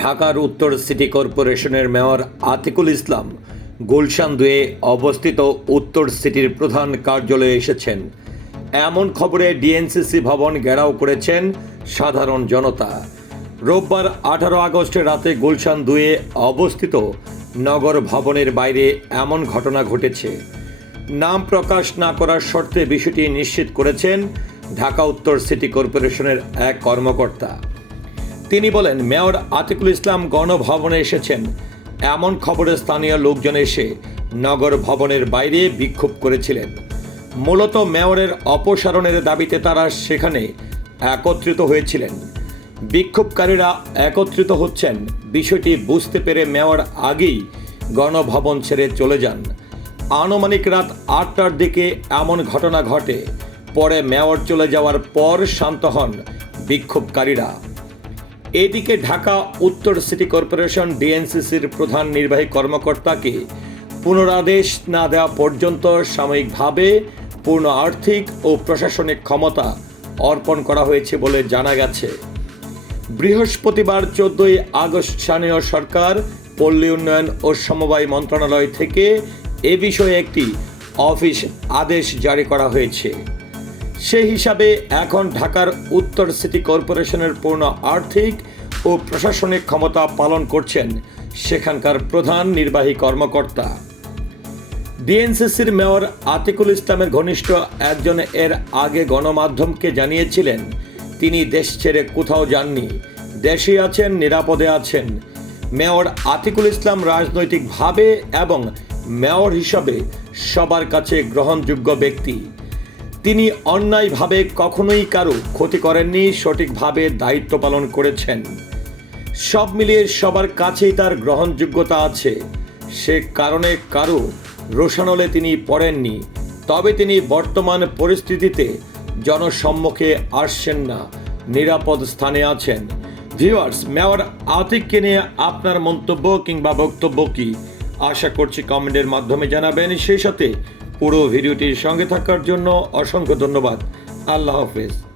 ঢাকার উত্তর সিটি কর্পোরেশনের মেয়র আতিকুল ইসলাম গুলশান দুয়ে অবস্থিত উত্তর সিটির প্রধান কার্যালয়ে এসেছেন। এমন খবরে ডিএনসিসি ভবন ঘেরাও করেছেন সাধারণ জনতা। রোববার আঠারো আগস্টের রাতে গুলশান দুয়ে অবস্থিত নগর ভবনের বাইরে এমন ঘটনা ঘটেছে। নাম প্রকাশ না করার শর্তে বিষয়টি নিশ্চিত করেছেন ঢাকা উত্তর সিটি কর্পোরেশনের এক কর্মকর্তা। তিনি বলেন, মেয়র আতিকুল ইসলাম গণভবনে এসেছেন। এমন খবরে স্থানীয় লোকজন এসে নগর ভবনের বাইরে বিক্ষোভ করেছিলেন। মূলত মেয়রের অপসারণের দাবিতে তারা সেখানে একত্রিত হয়েছিলেন। বিক্ষোভকারীরা একত্রিত হচ্ছেন। বিষয়টি বুঝতে পেরে মেয়র আগেই গণভবন ছেড়ে চলে যান। আনুমানিক রাত আটটার দিকে এমন ঘটনা ঘটে। পরে মেয়র চলে যাওয়ার পর শান্ত হন বিক্ষোভকারীরা। এদিকে ঢাকা উত্তর সিটি কর্পোরেশন ডিএনসিসির প্রধান নির্বাহী কর্মকর্তাকে পুনরাদেশ না দেওয়া পর্যন্ত সাময়িকভাবে পূর্ণ আর্থিক ও প্রশাসনিক ক্ষমতা অর্পণ করা হয়েছে বলে জানা গেছে। বৃহস্পতিবার চোদ্দই আগস্ট স্থানীয় সরকার, পল্লী উন্নয়ন ও সমবায় মন্ত্রণালয় থেকে এ বিষয়ে একটি অফিস আদেশ জারি করা হয়েছে। সেই হিসাবে এখন ঢাকার উত্তর সিটি কর্পোরেশনের পূর্ণ আর্থিক ও প্রশাসনিক ক্ষমতা পালন করছেন সেখানকার প্রধান নির্বাহী কর্মকর্তা। ডিএনসিসির মেয়র আতিকুল ইসলামের ঘনিষ্ঠ একজন এর আগে গণমাধ্যমকে জানিয়েছিলেন, তিনি দেশ ছেড়ে কোথাও যাননি। দেশে আছেন, নিরাপদে আছেন। মেয়র আতিকুল ইসলাম রাজনৈতিকভাবে এবং মেয়র হিসাবে সবার কাছে গ্রহণযোগ্য ব্যক্তি। তিনি অন্যায়ভাবে কখনোই কারও ক্ষতি করেননি, সঠিকভাবে দায়িত্ব পালন করেছেন। সব মিলিয়ে সবার কাছেই তার গ্রহণযোগ্যতা আছে। সে কারণে কারও রোশানলে তিনি পড়েননি। তবে তিনি বর্তমান পরিস্থিতিতে জনসম্মুখে আসছেন না, নিরাপদ স্থানে আছেন। ভিউয়ার্স, মেয়র আতিককে নিয়ে আপনার মন্তব্য কিংবা বক্তব্য কি? আশা করছি কমেন্টের মাধ্যমে জানাবেন। সেই সাথে পুরো ভিডিওটির সঙ্গে থাকার জন্য অসংখ্য ধন্যবাদ। আল্লাহ হাফেজ।